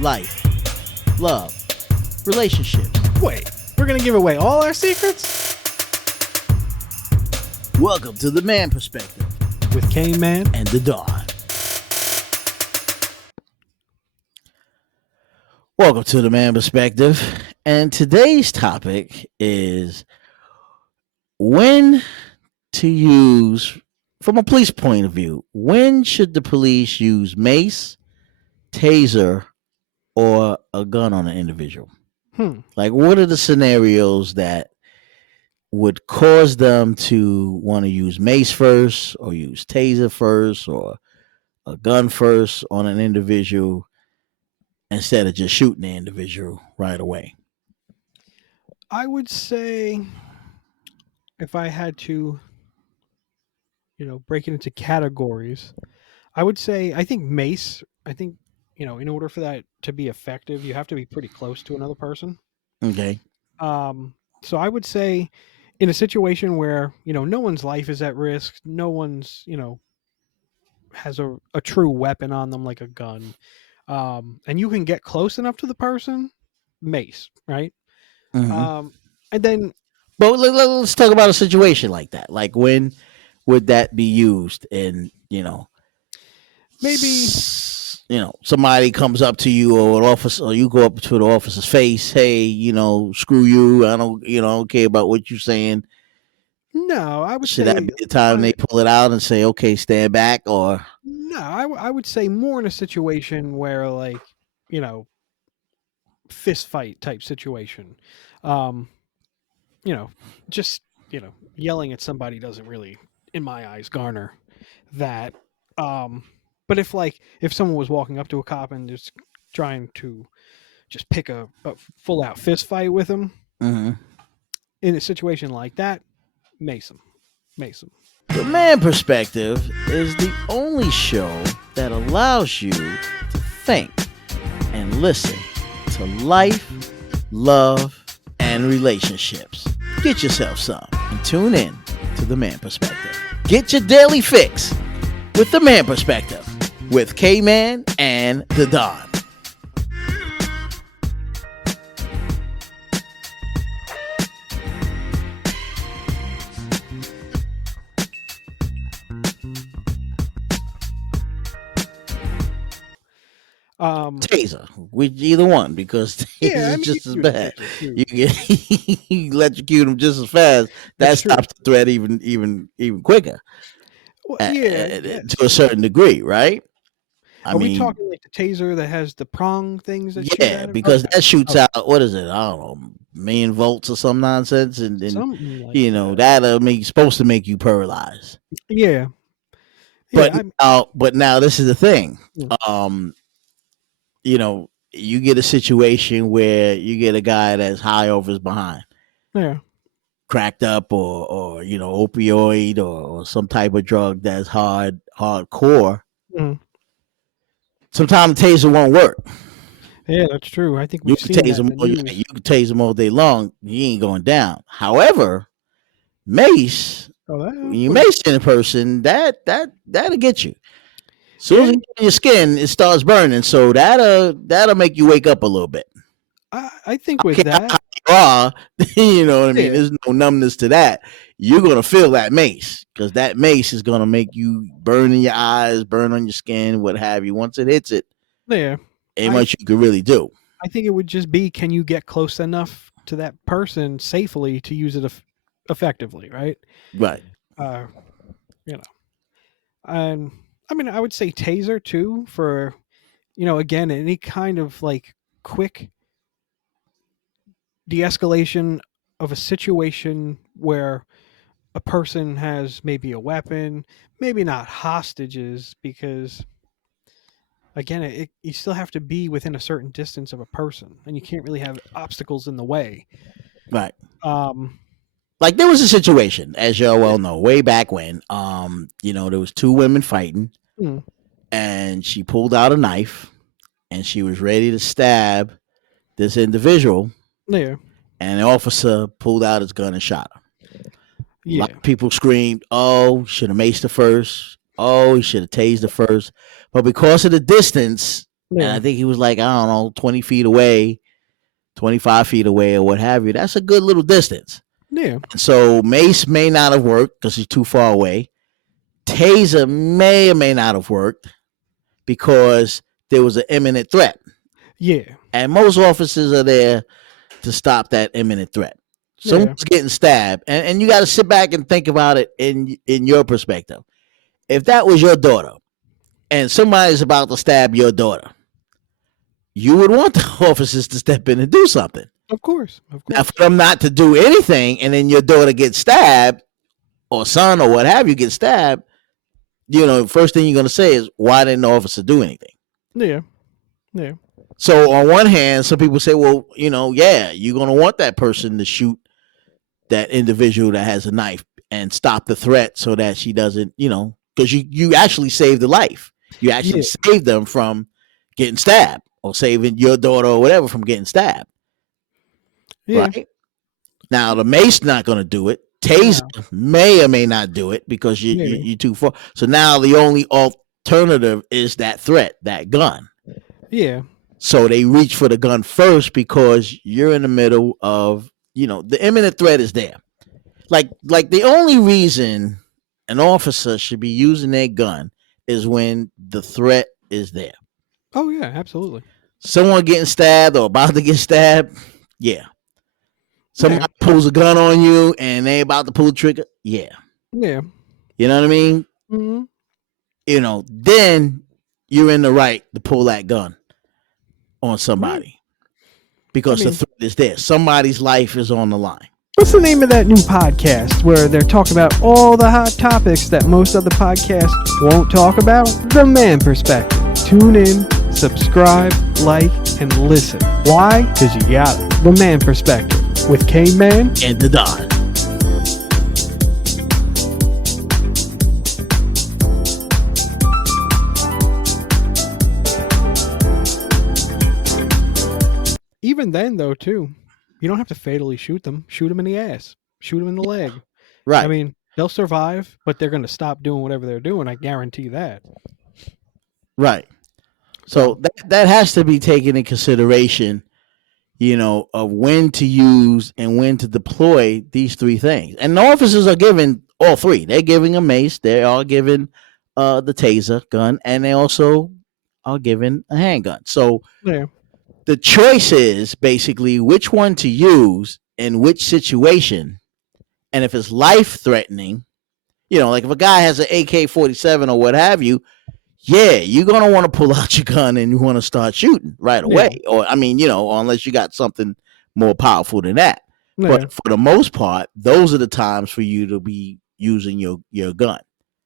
life, love, relationships. Wait, we're gonna give away all our secrets? Welcome to the Man Perspective With Kane Man and the Dawn. Welcome to the Man Perspective, and today's topic is when to use, from a police point of view, when should the police use mace, taser, or a gun on an individual? Like, what are the scenarios that would cause them to want to use mace first, or use taser first, or a gun first on an individual instead of just shooting the individual right away? I would say, if I had to, break it into categories, I would say I think mace. I think in order for that to be effective, you have to be pretty close to another person. Okay. So I would say, in a situation where no one's life is at risk, no one's has a true weapon on them like a gun, and you can get close enough to the person, mace, right? Mm-hmm. And then But let's talk about a situation like that. Like, when would that be used? And maybe somebody comes up to you, or an officer, or you go up to the officer's face. Hey, screw you. I don't care about what you're saying. no, I would Should say that be the time they pull it out and say, okay, stand back? Or no. I would say more in a situation where, like, fist fight type situation. Um, just yelling at somebody doesn't really, in my eyes, garner that. But if someone was walking up to a cop and just trying to just pick a full out fist fight with him, mm-hmm. in a situation like that, mace him. The Man Perspective is the only show that allows you to think and listen to life, love, and relationships. Get yourself some and tune in to The Man Perspective. Get your daily fix with The Man Perspective with K-Man and the Don. Taser, with either one, because taser is just as bad. You can electrocute them just as fast. That stops the threat even quicker. Well, to a certain degree, right? Are we talking like the taser that has the prong things that shoot at it? Because that shoots out, what is it? I don't know, million volts or some nonsense, and something like that supposed to make you paralyzed. Yeah. But now this is the thing. You get a situation where you get a guy that's high over his behind. Yeah. Cracked up, or opioid, or some type of drug that's hardcore. Mm-hmm. Sometimes the taser won't work. Yeah, that's true. I think you can tase them all day long. You ain't going down. However, mace, when you mace in a person, that'll get you. As soon as you get in your skin, it starts burning. So that'll make you wake up a little bit. I think with that, you know what I mean? There's no numbness to that. You're gonna feel that mace, because that mace is gonna make you burn in your eyes, burn on your skin, what have you. Once it hits it, ain't much you could really do. I think it would just be, can you get close enough to that person safely to use it effectively, right? Right. And I mean, I would say taser too, for again, any kind of like quick de-escalation of a situation where a person has maybe a weapon, maybe not hostages, because again, you still have to be within a certain distance of a person, and you can't really have obstacles in the way. Right. Like, there was a situation, as y'all well know, way back when, there was two women fighting, and she pulled out a knife, and she was ready to stab this individual. Yeah. And the officer pulled out his gun and shot her. Yeah. A lot of people screamed, oh, should have maced her first. Oh, he should have tased her first. But because of the distance, and I Yeah. think he was like, I don't know, 20 feet away, 25 feet away, or what have you. That's a good little distance. Yeah. And so Mace may not have worked because he's too far away. Taser may or may not have worked because there was an imminent threat. Yeah. And most officers are there to stop that imminent threat. Yeah. Someone's getting stabbed, and you got to sit back and think about it in your perspective. If that was your daughter and somebody's about to stab your daughter, you would want the officers to step in and do something. Of course. Of Now, for course. them not to do anything, and then your daughter gets stabbed, or son, or what have you, get stabbed, first thing you're going to say is, why didn't the officer do anything? Yeah. Yeah. So, on one hand, some people say, well, yeah, you're going to want that person to shoot that individual that has a knife and stop the threat so that she doesn't, because you actually saved the life. You actually Yeah. saved them from getting stabbed, or saving your daughter or whatever from getting stabbed, Yeah. right? Now, the Mace not going to do it. Taser No. may or may not do it because Maybe. you're too far. So now the only alternative is that threat, that gun. Yeah. So they reach for the gun first because you're in the middle of, the imminent threat is there. Like the only reason an officer should be using their gun is when the threat is there. Oh yeah. Absolutely. Someone getting stabbed or about to get stabbed, yeah. Yeah. Somebody pulls a gun on you and they about to pull the trigger, yeah. Yeah. You know what I mean? Hmm. Then you're in the right to pull that gun on Yeah. somebody I because the mean, threat is there. Somebody's life is on the line. what's the name of that new podcast where they're talking about all the hot topics that most other podcasts won't talk about? The Man Perspective. Tune in, subscribe, like, and listen. Why? Because you got it. The Man Perspective with K-Man And the Don. Even then, though, too, you don't have to fatally shoot them. Shoot them in the ass. Shoot them in the leg. Right. I mean, they'll survive, but they're going to stop doing whatever they're doing. I guarantee that. Right. So, So that has to be taken in consideration, of when to use and when to deploy these three things. And the officers are given all three. They're giving a mace, they are given the taser gun, and they also are given a handgun. So yeah. the choice is basically which one to use in which situation. And if it's life threatening, like if a guy has an AK-47 or what have you, yeah, you're gonna want to pull out your gun and you want to start shooting right Yeah. away. Or I mean, unless you got something more powerful than that. Yeah. But for the most part, those are the times for you to be using your gun.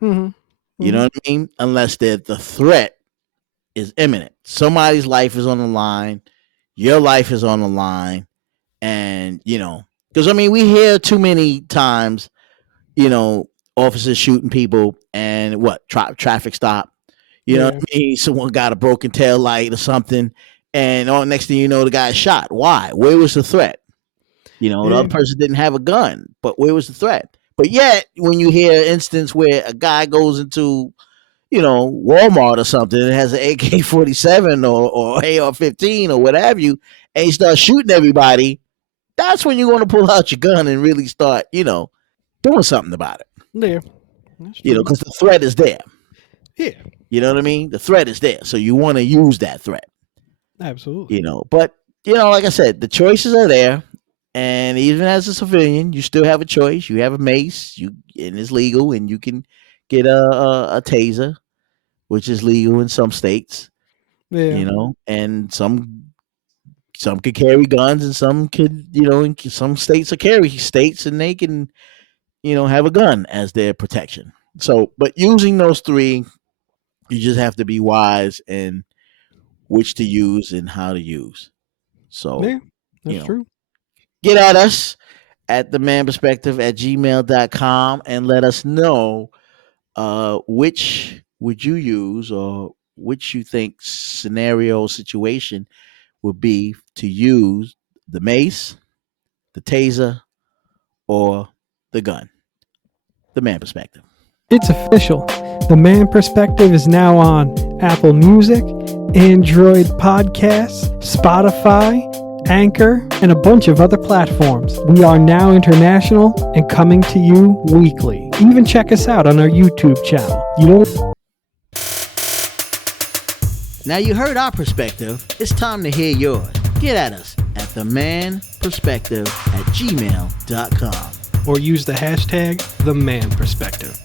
Mm-hmm. You know what I mean? Unless the threat is imminent. Somebody's life is on the line, your life is on the line, and because I mean, we hear too many times, officers shooting people and what traffic stop. You know what Yeah. I mean? Someone got a broken tail light or something, and next thing you know, the guy's shot. Why? Where was the threat? The other Yeah. person didn't have a gun, but where was the threat? But yet, when you hear an instance where a guy goes into, Walmart or something and has an AK-47 or AR-15 or what have you, and he starts shooting everybody, that's when you're going to pull out your gun and really start, doing something about it. Yeah. That's true. Because the threat is there. Yeah. You know what I mean? The threat is there. So you want to use that threat, Absolutely. But, like I said, the choices are there. And even as a civilian, you still have a choice. You have a mace, and it's legal, and you can get a taser, which is legal in some states, Yeah. and some could carry guns, and some could, in some states are carry states, and they can, have a gun as their protection. So, but using those three, you just have to be wise in which to use and how to use. So, Yeah. That's true. get at us at themanperspective@gmail.com and let us know which would you use or which you think scenario situation would be to use the mace, the taser, or the gun. The Man Perspective. It's official. The Man Perspective is now on Apple Music, Android Podcasts, Spotify, Anchor, and a bunch of other platforms. We are now international and coming to you weekly. Even check us out on our YouTube channel. Now you heard our perspective. It's time to hear yours. Get at us at themanperspective@gmail.com. Or use the hashtag #TheManPerspective.